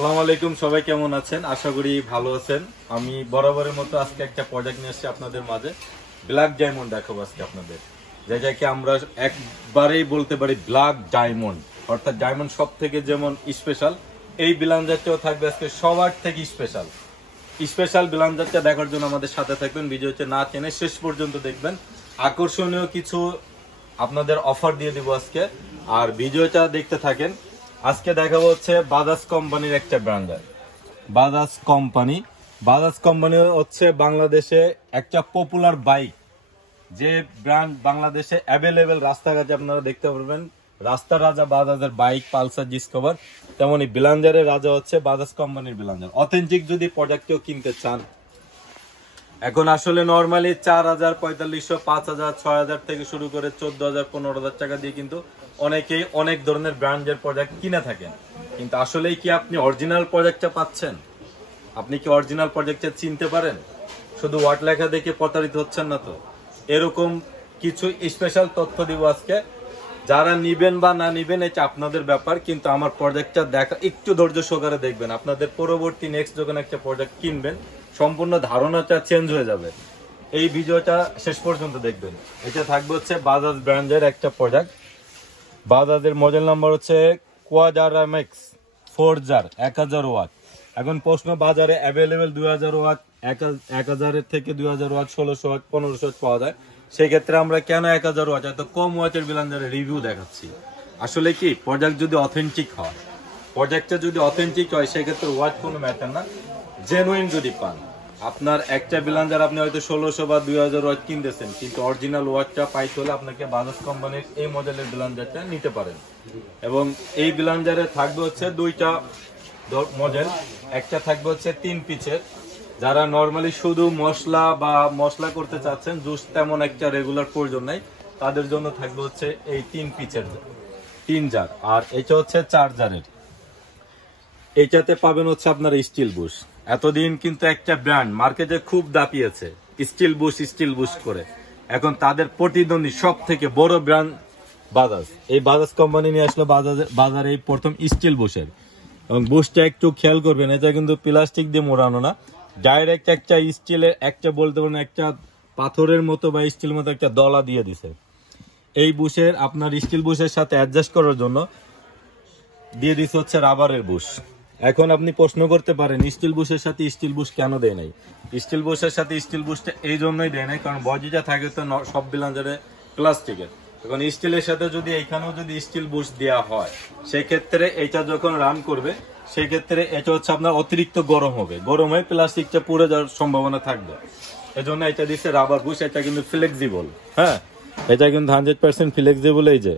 আসসালামু আলাইকুম, সবাই কেমন আছেন? আশা করি ভালো আছেন। আমি বরাবরের মতো আজকে একটা প্রোডাক্ট নিয়ে এসেছি আপনাদের মাঝে। ব্ল্যাক ডায়মন্ড দেখাবো আজকে আপনাদের, যেটাকে আমরা একবারেই বলতে পারি ব্ল্যাক ডায়মন্ড, অর্থাৎ ডায়মন্ড সব থেকে যেমন স্পেশাল, এই ব্লাউজারটাও থাকবে আজকে সবার থেকে স্পেশাল। স্পেশাল ব্লাউজারটা দেখার জন্য আমাদের সাথে থাকবেন, ভিডিওতে না টেনে শেষ পর্যন্ত দেখবেন। আকর্ষণীয় কিছু আপনাদের অফার দিয়ে দিব আজকে, আর ভিডিওটা দেখতে থাকেন। আজকে দেখাবো হচ্ছে বাজাজ কোম্পানির একটা ব্র্যান্ডার। বাজাজ কোম্পানি হচ্ছে বাংলাদেশে একটা পপুলার বাইক, যে ব্র্যান্ড বাংলাদেশে অ্যাভেলেবেল রাস্তাঘাটে আপনারা দেখতে পারবেন। রাস্তার রাজা বাজাজের বাইক, পালসার, ডিসকভার, তেমনি ব্লাঞ্জারের রাজা হচ্ছে বাজাজ কোম্পানির ব্লাঞ্জার। অথেন্টিক যদি প্রোডাক্ট কেউ কিনতে চান, এখন আসলে নর্মালি 4000, 4500, 5000, 6000 থেকে শুরু করে 14000, 15000 টাকা দিয়ে কিন্তু অনেকেই অনেক ধরনের ব্র্যান্ডের প্রোডাক্ট কিনে থাকেন। কিন্তু আসলেই কি আপনি অরিজিনাল প্রোডাক্টটা পাচ্ছেন? আপনি কি অরিজিনাল প্রোডাক্টটা চিনতে পারেন? শুধু ওয়াট লেখা দেখে প্রতারিত হচ্ছেন না তো? এরকম কিছু স্পেশাল তথ্য দিব আজকে। যারা নিবেন বা না নিবেন এটা আপনাদের ব্যাপার, কিন্তু আমার প্রোডাক্টটা দেখা একটু ধৈর্য সহকারে দেখবেন। আপনাদের পরবর্তী নেক্সট যখন একটা প্রোডাক্ট কিনবেন, সম্পূর্ণ ধারণাটা চেঞ্জ হয়ে যাবে। এই ভিডিওটা শেষ পর্যন্ত দেখবেন। এটা থাকবে হচ্ছে বাজাজ ব্র্যান্ডের একটা প্রোডাক্ট। বাজাজের মডেল নাম্বার হচ্ছে কোয়াডারামেক্স 4 1000 ওয়াট। এখন প্রশ্ন, বাজারে অ্যাভেলেবেল 2000 ওয়াট, 1000 থেকে 2000 ওয়াট, 1600 ওয়াট, 1500 ওয়াট পাওয়া যায়। সেক্ষেত্রে আমরা কেন 1000 ওয়াট এত কম ওয়াটের ব্লেন্ডারের রিভিউ দেখাচ্ছি? আসলে কি, প্রোডাক্ট যদি অথেন্টিক হয়, প্রোডাক্টটা যদি অথেন্টিক হয়, সেক্ষেত্রে ওয়াট কোনো ম্যাটার না। জেনুইন যদি পান, আপনার একটা ব্লেন্ডার আপনি হয়তো 1600 বা 2000 ওয়াট কিনতেছেন, কিন্তু অরিজিনাল ওয়াটটা পাইতে হলে আপনাকে বাজাজ কোম্পানির এই মডেলের ব্লেন্ডারটা নিতে পারেন। এবং এই ব্লেন্ডারে থাকবে হচ্ছে দুইটা মডেল। একটা থাকবে হচ্ছে 3 পিচের, যারা নরমালি শুধু মশলা করতে চাচ্ছেন, জুস তেমন একটা রেগুলার প্রয়োজন নাই, তাদের জন্য থাকবে হচ্ছে এই 3 পিচের 3 জার। আর এটা হচ্ছে 4 জারের। এইটাতে পাবেন হচ্ছে আপনার স্টিল বুশ। এতদিন কিন্তু একটা ব্র্যান্ড মার্কেটে খুব দাপিয়েছে স্টিল বুশ করে। এখন তাদের প্রতিদ্বন্দ্বী সব থেকে বড় ব্র্যান্ড বাজাজ। এই বাজাজ কোম্পানি নিয়ে আসলো বাজারে এই প্রথম স্টিল বুশের। এবং বুশটা একটু খেয়াল করবেন, এটা কিন্তু প্লাস্টিক দিয়ে মোড়ানো না, ডাইরেক্ট একটা স্টিলের, একটা বলতে পারেন একটা পাথরের মতো বা স্টিল মতো একটা দলা দিয়ে দিছে। এই বুশের আপনার স্টিল বুশের সাথে অ্যাডজাস্ট করার জন্য দিয়ে দিছে হচ্ছে রাবারের বুশ। এখন আপনি প্রশ্ন করতে পারেন, স্টিল বুশের সাথে স্টিল বুশ কেন দেয় নাই? স্টিল বুশের সাথে স্টিল বুশটা এই জন্যই দেয় নাই, কারণ বডিটা থাকে তো সব ব্লেন্ডারে প্লাস্টিকের। এখন স্টিলের সাথে যদি এইখানেও যদি স্টিল বুশ দেওয়া হয়, সেক্ষেত্রে এটা যখন রান করবে, সেক্ষেত্রে এটা হচ্ছে আপনার অতিরিক্ত গরম হবে, গরম হয়ে প্লাস্টিকটা পুড়ে যাওয়ার সম্ভাবনা থাকবে। এজন্য এটা দিচ্ছে রাবার বুশ। এটা কিন্তু ফ্লেক্সিবল, হ্যাঁ, এটা কিন্তু 100% ফ্লেক্সিবল। এই যে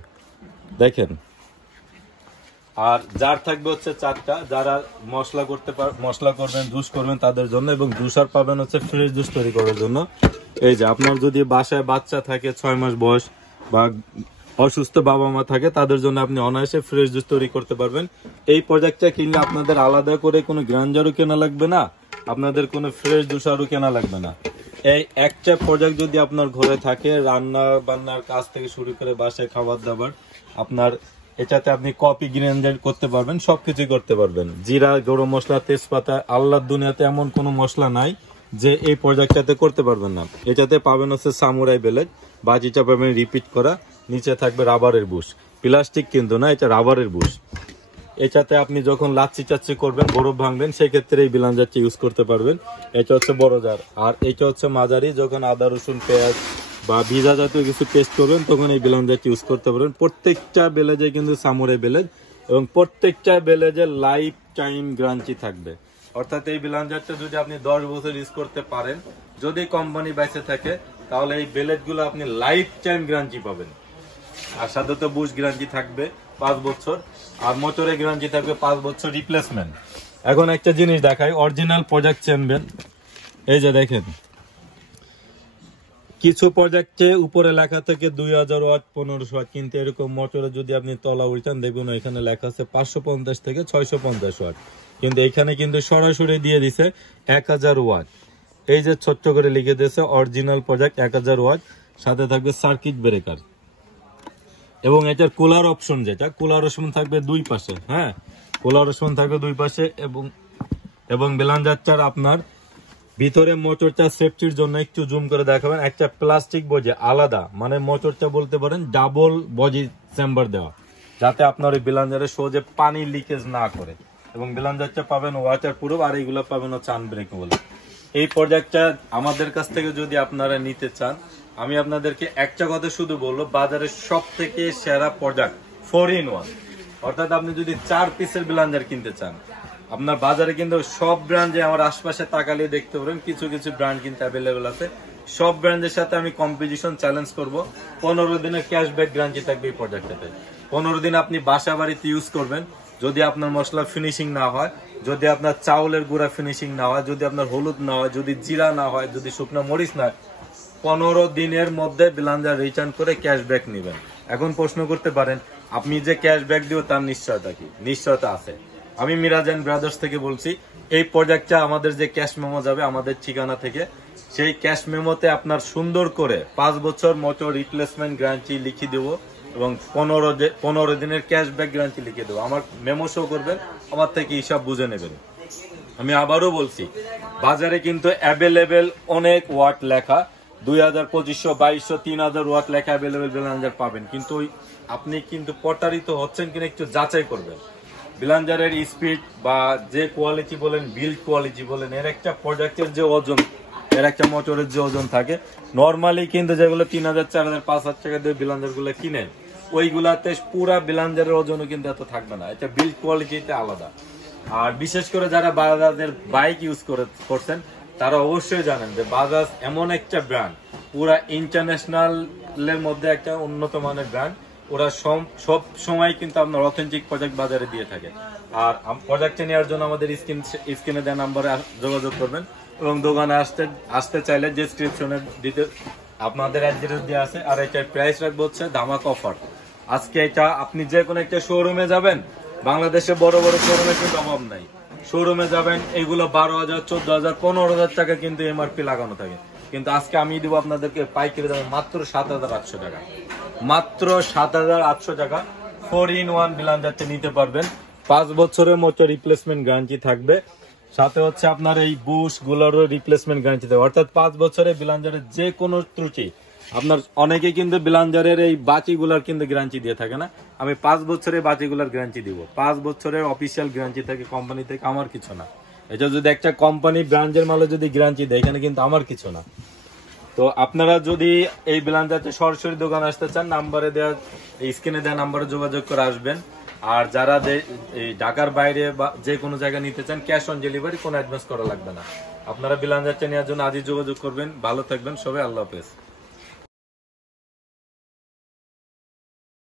দেখেন। আর জার থাকবে হচ্ছে 4টা, যারা মশলা করবেন, জুস করবেন তাদের জন্য, এবং জুসার পাবেন হচ্ছে ফ্রেশ জুস তৈরি করার জন্য। এই যে আপনার যদি বাসায় বাচ্চা থাকে 6 মাস বয়স বা অসুস্থ বাবা মা থাকে, তাদের জন্য আপনি অনায়াসে ফ্রেশ জুস তৈরি করতে পারবেন। এই প্রোডাক্টটা কিনলে আপনাদের আলাদা করে কোনো গ্রাইন্ডারও কেনা লাগবে না, আপনাদের কোনো ফ্রেশ জুসারও কেনা লাগবে না। এই একটা প্রোডাক্ট যদি আপনার ঘরে থাকে, রান্না বান্নার কাজ থেকে শুরু করে বাসায় খাবার দাবার, আপনার এটাতে আপনি কফি গ্রাইন্ডার করতে পারবেন, সবকিছু করতে পারবেন। জিরা, গরম মশলা, তেজপাতা, আল্লাহর দুনিয়াতে এমন কোনো মশলা নাই যে এই প্রোডাক্টটাতে করতে পারবেন না। এটাতে পাবেন হচ্ছে সামুরাই ব্লেড, বাজিটা পাবেন রিপিট করা, নিচে থাকবে রাবারের বুশ, প্লাস্টিক কিন্তু না, এটা রাবারের বুশ। এটাতে আপনি যখন লাচ্ছি চাচ্ছি করবেন, বরফ ভাঙবেন, সেক্ষেত্রে এই ব্লেন্ডারটা ইউজ করতে পারবেন। এটা হচ্ছে বড় জার। আর এটা হচ্ছে মাঝারি, যখন আদা রসুন পেঁয়াজ বা ভিজা জাতীয় কিছু পেস্ট করবেন, তখন এই ব্লেন্ডারটা ইউজ করতে পারবেন। প্রত্যেকটা ব্লেজে কিন্তু সামুরাই ব্লেড, এবং প্রত্যেকটা ব্লেজে লাইফ টাইম গ্যারান্টি থাকবে। অর্থাৎ এই ব্লেন্ডারটা যদি আপনি 10 বছর ইউজ করতে পারেন, যদি কোম্পানি বেঁচে থাকে, তাহলে এই ব্লেডগুলো আপনি লাইফ টাইম গ্যারান্টি পাবেন। আর সাথে তো বুশ গ্যারান্টি থাকবে 5 বছর, আর মোটরের গ্যারান্টি থাকবে 5 বছর রিপ্লেসমেন্ট। এখন একটা জিনিস দেখাই, অরিজিনাল প্রোডাক্ট চেনবেন। এই যে দেখেন, কিছু প্রোডাক্টে উপরে লেখা থাকে 2000 ওয়াট, 1500 ওয়াট, কিন্তু এরকম মোটরে যদি আপনি তলা উল্টান, দেখুন এখানে লেখা আছে 550 থেকে 650 ওয়াট, কিন্তু এখানে কিন্তু সরাসরি দিয়ে দিছে 1000 ওয়াট। এই যে ছোট্ট করে লিখে দিয়েছে অরিজিনাল প্রোডাক্ট 1000 ওয়াট, সাথে থাকবে সার্কিট ব্রেকার, এবং এটার কুলার অপশন, যেটা কুলার অপশন থাকবে 2 পাশে, হ্যাঁ, কোলারেশন থাকবে দুই পাশে এবং বেলাঞ্জারটার আপনার ভিতরে মোটরটা সেফটির জন্য একটু জুম করে দেখাবেন, একটা প্লাস্টিক বজি আলাদা, মানে মোটরটা বলতে পারেন ডাবল বজি চেম্বার দেওয়া, যাতে আপনার ওই বেলাঞ্জারে সহজে পানি লিকেজ না করে। এবং বেলাঞ্জারটা পাবেন ওয়াটার প্রুফ, আর এইগুলো পাবেন হচ্ছে আনব্রেকেবল। এই প্রোডাক্টটা আমাদের কাছ থেকে যদি আপনারা নিতে চান, আমি আপনাদেরকে একটা কথা শুধু বলবো, বাজারের সব থেকে সেরা প্রোডাক্ট 4-in-1। অর্থাৎ আপনি যদি 4 পিসের বেলাঞ্জার কিনতে চান, আপনার বাজারে কিন্তু সব ব্র্যান্ডে আমার আশপাশে তাকালে দেখতে পারেন কিছু কিছু ব্র্যান্ড কিন্তু অ্যাভেলেবেল আছে। সব ব্র্যান্ডের সাথে আমি কম্পিটিশন চ্যালেঞ্জ করব। 15 দিনের ক্যাশব্যাক গ্যারান্টি থাকবে এই প্রোডাক্টটাতে। 15 দিন আপনি বাসা বাড়িতে ইউজ করবেন, যদি আপনার মশলা ফিনিশিং না হয়, যদি আপনার চাউলের গুঁড়া ফিনিশিং না হয়, যদি আপনার হলুদ না হয়, যদি জিরা না হয়, যদি শুকনো মরিচ না হয়, 15 দিনের মধ্যে বেলাঞ্জার রিটার্ন করে ক্যাশব্যাক নেবেন। এখন প্রশ্ন করতে পারেন, আপনি যে ক্যাশব্যাক দিও তার নিশ্চয়তা কি? নিশ্চয়তা আছে। আমি মিরাজ এন্ড ব্রাদার্স থেকে বলছি, এই প্রোডাক্টটা আমাদের যে ক্যাশ মেমো যাবে আমাদের ঠিকানা থেকে, সেই ক্যাশ মেমোতে আপনার সুন্দর করে 5 বছর মোটর রিপ্লেসমেন্ট গ্যারান্টি লিখে দেবো এবং 15 দিনের ক্যাশব্যাক গ্যারান্টি লিখে দেবো। আমার মেমো শো করবেন, আমার থেকে হিসাব বুঝে নেবেন। আমি আবারও বলছি, বাজারে কিন্তু অ্যাভেলেবেল অনেক ওয়াট লেখা, 2000, 2500, 2200, 3000 ওয়াট লেখা অ্যাভেলেবেল বেলাঞ্জার পাবেন, কিন্তু আপনি কিন্তু প্রতারিত হচ্ছেন কিনা একটু যাচাই করবেন। বেলাঞ্জারের স্পিড বা যে কোয়ালিটি বলেন, বিল্ড কোয়ালিটি বলেন, এর একটা প্রোডাক্টের যে ওজন, এর একটা মোটরের যে ওজন থাকে, নর্মালি কিন্তু যেগুলো 3000, 4000, 5000 টাকা দিয়ে বেলাঞ্জার গুলো কিনেন, ওইগুলাতে পুরা বেলাঞ্জারের ওজনও কিন্তু এত থাকবে না। এটা বিল্ড কোয়ালিটিতে আলাদা। আর বিশেষ করে যারা বাজাজের বাইক ইউজ করছেন, তারা অবশ্যই জানেন যে বাজাজ এমন একটা ব্র্যান্ড, পুরা ইন্টারন্যাশনালের মধ্যে একটা উন্নত মানের ব্র্যান্ড। ওরা সব সময় কিন্তু আপনার অথেন্টিক প্রোডাক্ট বাজারে দিয়ে থাকে। আর প্রোডাক্টটা নেওয়ার জন্য আমাদের স্ক্রিনে দেওয়া নাম্বারে যোগাযোগ করবেন, এবং দোকানে আসতে চাইলে ডেসক্রিপশনে দিতে আপনাদের অ্যাড্রেস দেওয়া আছে। আর এটার প্রাইস রাখবো হচ্ছে ধামাকা অফার। আজকে এটা আপনি যে কোনো একটা শোরুমে যাবেন, বাংলাদেশে বড় বড় শোরুমে কিন্তু অভাব নাই, শোরুমে যাবেন এগুলো 12,000, 14,000, 15,000 টাকা কিন্তু এমআরপি লাগানো থাকে, কিন্তু আজকে আমি দিব আপনাদেরকে পাইকারি দামে মাত্র 7,800 টাকা। মাত্র 7,800 টাকা 4-in-1 বেলাঞ্জারটা নিতে পারবেন। 5 বছরের মতো রিপ্লেসমেন্ট গ্যারান্টি থাকবে, সাথে হচ্ছে আপনার এই বুশ গুলোরও রিপ্লেসমেন্ট গ্যারান্টি থাকবে। অর্থাৎ 5 বছরে বেলাঞ্জারের যে কোনো ত্রুটি, আপনার অনেকে কিন্তু বেলাঞ্জারের এই বাটিগুলার কিন্তু গ্যারান্টি দিয়ে থাকে না, আমি 5 বছরের বাটিগুলার গ্যারান্টি দিব। 5 বছরের অফিসিয়াল গ্যারান্টি থাকে কোম্পানি থেকে, আমার কিছু না। এটা যদি একটা কোম্পানি ব্র্যান্ডের মালে যদি গ্যারান্টি দেয়, এখানে কিন্তু আমার কিছু না। তো আপনারা যদি এই বেলাঞ্জারটা সরাসরি দোকানে আসতে চান, নাম্বারে দেওয়া, স্ক্রিনে দেওয়া নাম্বারে যোগাযোগ করে আসবেন। আর যারা এই ঢাকার বাইরে বা যে কোনো জায়গায় নিতে চান, ক্যাশ অন ডেলিভারি, কোনো অ্যাডভান্স করা লাগবে না। আপনারা বেলাঞ্জারটা নেওয়ার জন্য আজই যোগাযোগ করবেন। ভালো থাকবেন সবাই, আল্লাহ হাফেজ।